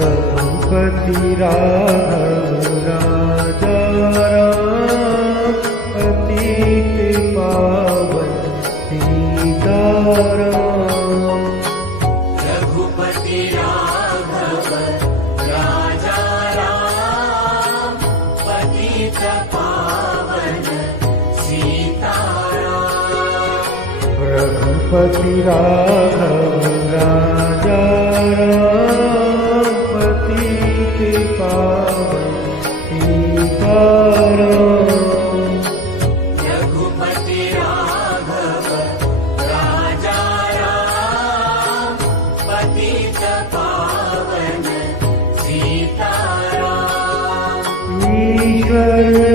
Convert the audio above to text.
रघुपति राघव राजा राम, पतित पावन सीताराम। रघुपति राघव राजा राम, पतित पावन सीताराम। रघुपति राघव राजा राम, पतित पावन सीताराम। रघुपति राघव राजा राम, पतित पावन सीताराम। ईश्वर